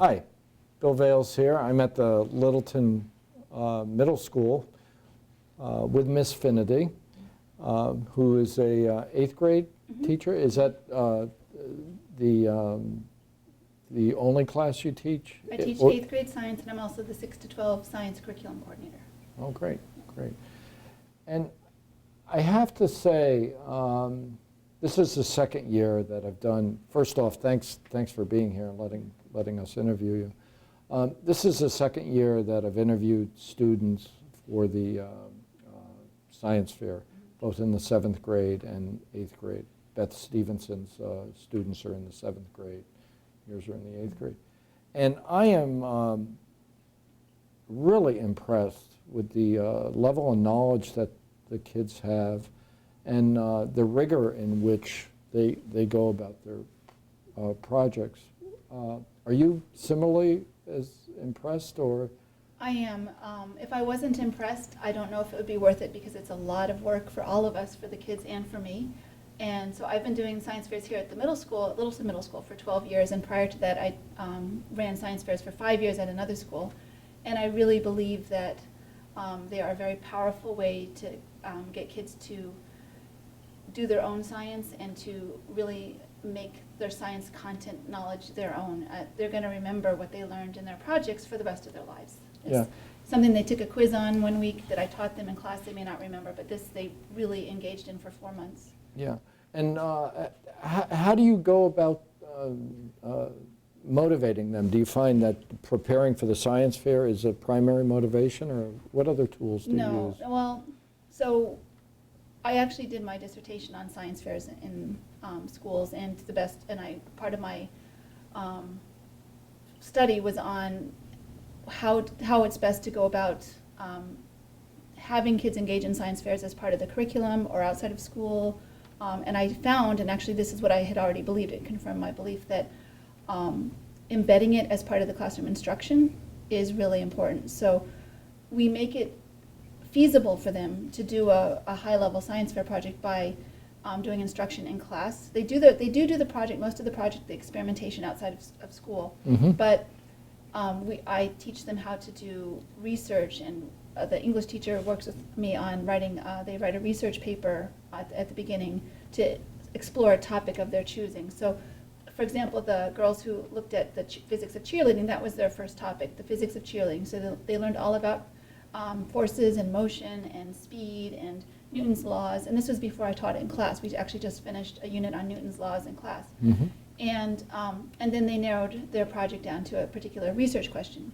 Hi, Bill Vales here. I'm at the Littleton Middle School with Miss Finnerty, who is a 8th grade teacher. Is that the only class you teach? I teach 8th grade science, and I'm also the 6 to 12 science curriculum coordinator. Oh, great, great. And I have to say, this is the second year that I've done. First off, thanks for being here and letting us interview you. This is the second year that I've interviewed students for the science fair, both in the 7th grade and 8th grade. Beth Stevenson's students are in the 7th grade. Yours are in the 8th grade. And I am really impressed with the level of knowledge that the kids have and the rigor in which they go about their projects. Are you similarly as impressed, or? I am. If I wasn't impressed, I don't know if it would be worth it, because it's a lot of work for all of us, for the kids and for me. And so I've been doing science fairs here at the middle school, at Littleton Middle School, for 12 years, and prior to that I ran science fairs for 5 years at another school. And I really believe that they are a very powerful way to get kids to do their own science and to really make their science content knowledge their own. They're going to remember what they learned in their projects for the rest of their lives. It's something they took a quiz on one week that I taught them in class they may not remember, but this they really engaged in for 4 months. Yeah, and how do you go about motivating them? Do you find that preparing for the science fair is a primary motivation, or what other tools do you use? No, well, so I actually did my dissertation on science fairs in schools, and part of my study was on how it's best to go about having kids engage in science fairs as part of the curriculum or outside of school. And I found, and actually this is what I had already believed, it confirmed my belief, that embedding it as part of the classroom instruction is really important. So we make it feasible for them to do a high-level science fair project by doing instruction in class. They do the project, most of the project, the experimentation outside of school, but I teach them how to do research, and the English teacher works with me on writing, they write a research paper at the beginning to explore a topic of their choosing. So, for example, the girls who looked at the physics of cheerleading, that was their first topic, the physics of cheerleading. So they learned all about forces and motion and speed and Newton's laws, and this was before I taught it in class. We actually just finished a unit on Newton's laws in class. And then they narrowed their project down to a particular research question.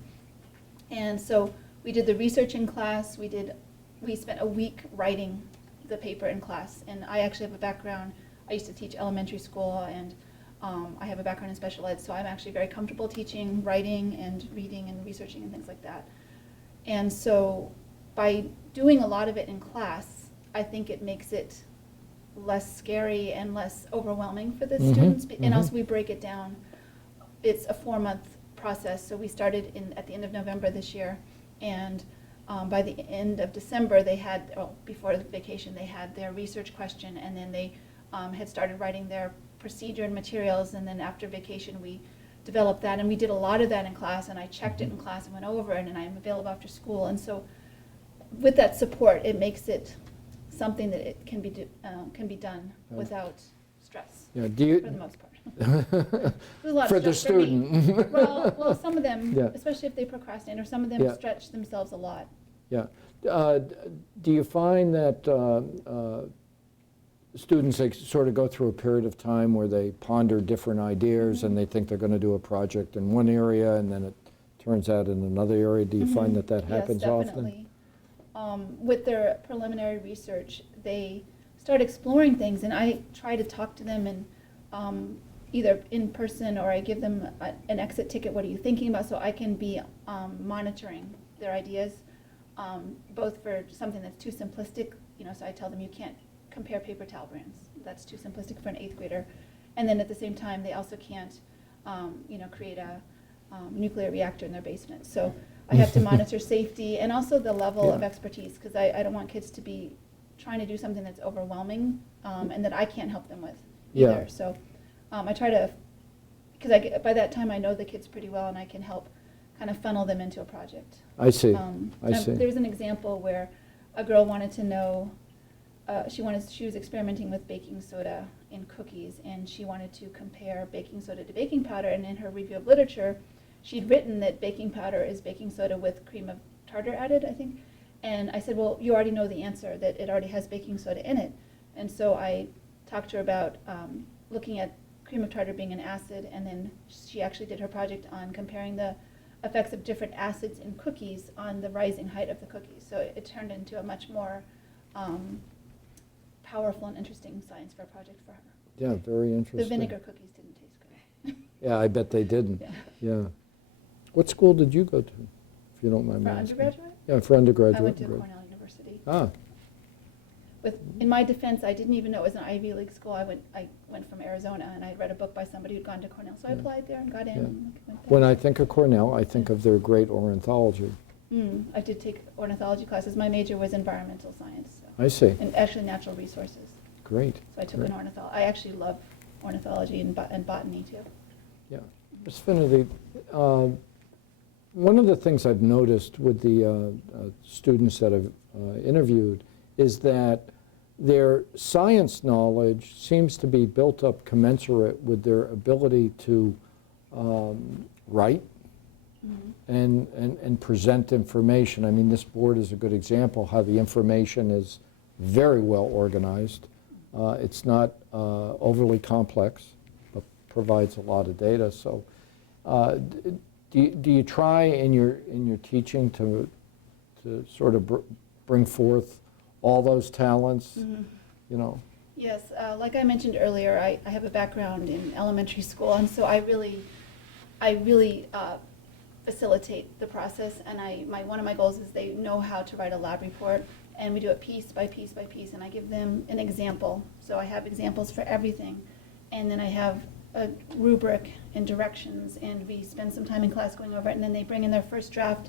And so we did the research in class. We spent a week writing the paper in class, and I actually have a background. I used to teach elementary school, and I have a background in special ed, so I'm actually very comfortable teaching writing and reading and researching and things like that. And so by doing a lot of it in class, I think it makes it less scary and less overwhelming for the students. And also we break it down. It's a 4-month process, so we started at the end of November this year, and by the end of December they had, before the vacation, they had their research question, and then they had started writing their procedure and materials, and then after vacation we developed that, and we did a lot of that in class, and I checked it in class and went over it, and I'm available after school. And so with that support, it makes it something that it can be done without stress, for the most part. There's a lot for of the stress for me. student? Well, some of them, Yeah. especially if they procrastinate, or some of them stretch themselves a lot. Yeah. Do you find that students, they sort of go through a period of time where they ponder different ideas and they think they're going to do a project in one area and then it turns out in another area? Do you find that happens Yes, often? definitely. With their preliminary research, they start exploring things, and I try to talk to them, and either in person or I give them an exit ticket. What are you thinking about? So I can be monitoring their ideas, both for something that's too simplistic. So I tell them you can't compare paper towel brands. That's too simplistic for an 8th grader. And then at the same time, they also can't, create a nuclear reactor in their basement. So I have to monitor safety and also the level of expertise, because I don't want kids to be trying to do something that's overwhelming and that I can't help them with either. So I try to because by that time I know the kids pretty well and I can help kind of funnel them into a project. I see, I see. There was an example where a girl wanted to know, she was experimenting with baking soda in cookies, and she wanted to compare baking soda to baking powder, and in her review of literature, she'd written that baking powder is baking soda with cream of tartar added, I think. And I said, well, you already know the answer, that it already has baking soda in it. And so I talked to her about looking at cream of tartar being an acid, and then she actually did her project on comparing the effects of different acids in cookies on the rising height of the cookies. So it turned into a much more powerful and interesting science fair project for her. Yeah, very interesting. The vinegar cookies didn't taste good. Yeah, I bet they didn't. Yeah. Yeah. What school did you go to, if you don't mind For me asking? undergraduate? Yeah, for undergraduate. I went to Cornell University. Ah, In my defense, I didn't even know it was an Ivy League school. I went from Arizona, and I read a book by somebody who'd gone to Cornell. So I Yeah. applied there and got in. Yeah. And went there. when I think of Cornell, I think of their great ornithology. I did take ornithology classes. My major was environmental science, so, I see. and actually natural resources. Great. So I took Great. an ornithology. I actually love ornithology and botany too. Yeah. Ms. Finnerty, one of the things I've noticed with the students that I've interviewed is that their science knowledge seems to be built up commensurate with their ability to write and present information. I mean, this board is a good example how the information is very well organized. It's not overly complex, but provides a lot of data. So do you try in your teaching to sort of bring forth all those talents, you know? Yes, like I mentioned earlier, I have a background in elementary school, and so I really facilitate the process. And one of my goals is they know how to write a lab report, and we do it piece by piece by piece, and I give them an example. So I have examples for everything, and then I have a rubric and directions, and we spend some time in class going over it, and then they bring in their first draft,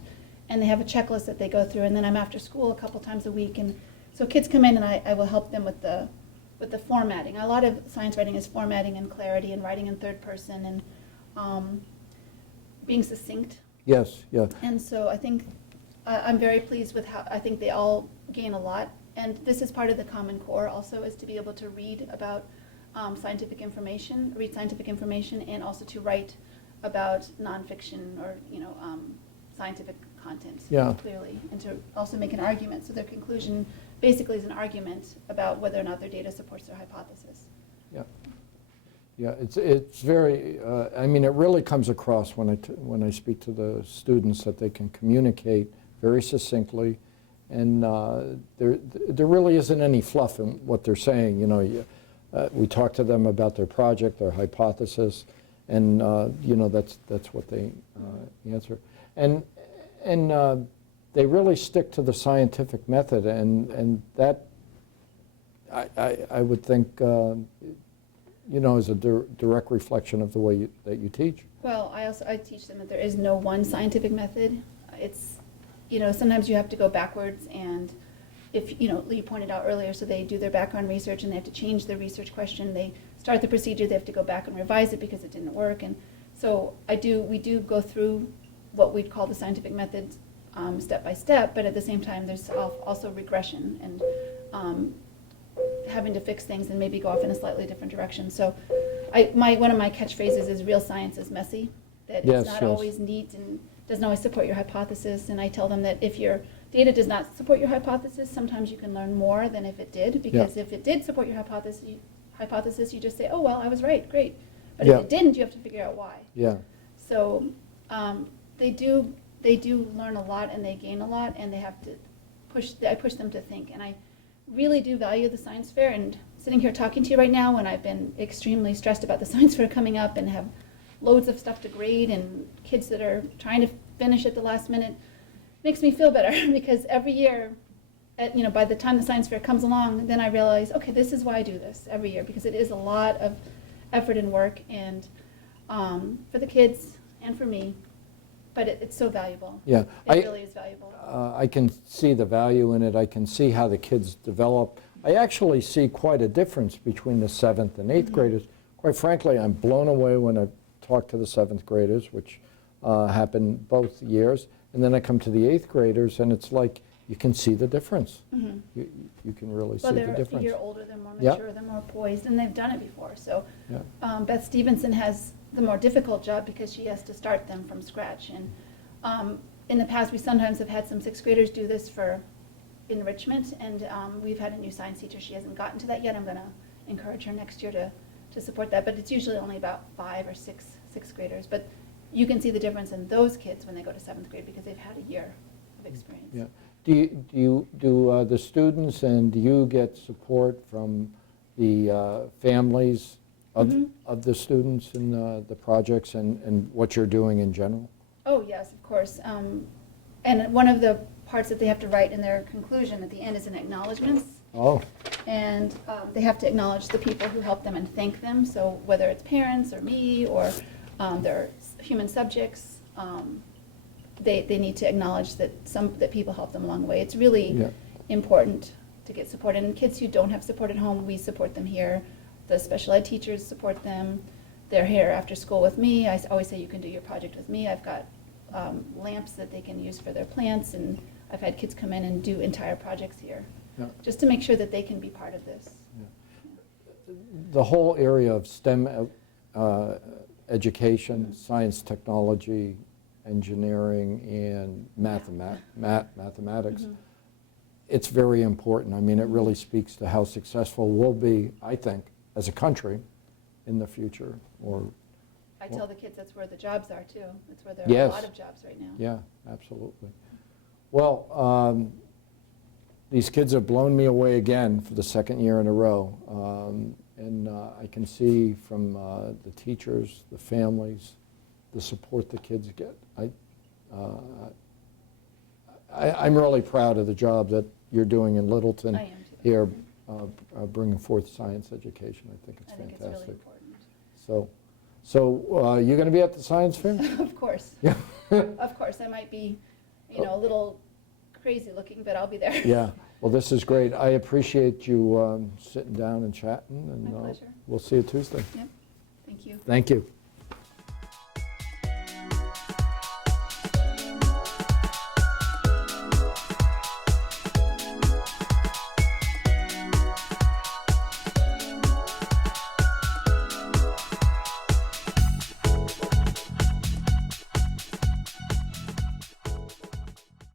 and they have a checklist that they go through, and then I'm after school a couple times a week, and so kids come in, and I will help them with the formatting. A lot of science writing is formatting and clarity and writing in third person and being succinct. Yes, yeah. And so I think I'm very pleased with how I think they all gain a lot. And this is part of the Common Core also, is to be able to read about scientific information, and also to write about nonfiction or scientific content clearly, and to also make an argument. So their conclusion basically is an argument about whether or not their data supports their hypothesis. Yeah. Yeah, it's very, I mean, it really comes across when I speak to the students that they can communicate very succinctly, and there really isn't any fluff in what they're saying. We talk to them about their project, their hypothesis, and that's what they answer. And they really stick to the scientific method, and that I would think is a direct reflection of the way that you teach. Well, I teach them that there is no one scientific method. It's, sometimes you have to go backwards, and if, Lee pointed out earlier, so they do their background research and they have to change their research question. They start the procedure, they have to go back and revise it because it didn't work. And so we do go through what we'd call the scientific methods step by step, but at the same time there's also regression and having to fix things and maybe go off in a slightly different direction. So one of my catchphrases is real science is messy, that it's not always neat and doesn't always support your hypothesis. And I tell them that if your data does not support your hypothesis, sometimes you can learn more than if it did, because if it did support your hypothesis, you just say, oh, well, I was right, great. But if it didn't, you have to figure out why. Yeah. So they do learn a lot, and they gain a lot, and they have to I push them to think. And I really do value the science fair, and sitting here talking to you right now when I've been extremely stressed about the science fair coming up and have loads of stuff to grade and kids that are trying to finish at the last minute, makes me feel better because every year, by the time the science fair comes along, then I realize, okay, this is why I do this every year, because it is a lot of effort and work, and for the kids and for me, but it's so valuable. Yeah, it really is valuable. I can see the value in it. I can see how the kids develop. I actually see quite a difference between the 7th and 8th graders. Quite frankly, I'm blown away when I talk to the 7th graders, which happen both years, and then I come to the 8th graders, and it's like you can see the difference. Mhm. You can really see Well, the they're a difference. year older, they're more Yep. mature, they're more poised, and they've done it before. So Yeah. Beth Stevenson has the more difficult job because she has to start them from scratch. And in the past, we sometimes have had some 6th graders do this for enrichment, and we've had a new science teacher. She hasn't gotten to that yet. I'm going to encourage her next year to support that, but it's usually only about 5 or 6 6th graders. But you can see the difference in those kids when they go to 7th grade because they've had a year of experience. Yeah. Do the students and do you get support from the families of, Mhm. of the students in the projects and what you're doing in general? Oh, yes, of course. And one of the parts that they have to write in their conclusion at the end is an acknowledgements. Oh, And they have to acknowledge the people who helped them and thank them. So whether it's parents or me or their human subjects, they need to acknowledge that people helped them along the way. It's really yeah. important to get support. And kids who don't have support at home, we support them here. The special ed teachers support them. They're here after school with me. I always say you can do your project with me. I've got lamps that they can use for their plants, and I've had kids come in and do entire projects here, Yeah. just to make sure that they can be part of this. The whole area of STEM education, science, technology, engineering, and mathematics, Mhm. it's very important. I mean, it really speaks to how successful we'll be, I think, as a country in the future. Or I tell the kids that's where the jobs are too. That's where there are Yes. a lot of jobs right now. yeah, absolutely. Well, these kids have blown me away again for the 2nd year in a row. And I can see from the teachers, the families, the support the kids get. I'm really proud of the job that you're doing in Littleton I am too. here, bringing forth science education. I think it's I think it's fantastic. really important. So you're going to be at the science fair? Of course. Yeah. Of course. I might be, a little crazy looking, but I'll be there. Yeah. Well, this is great. I appreciate you sitting down and chatting, and My pleasure. we'll see you Tuesday. Yep. Thank you. Thank you.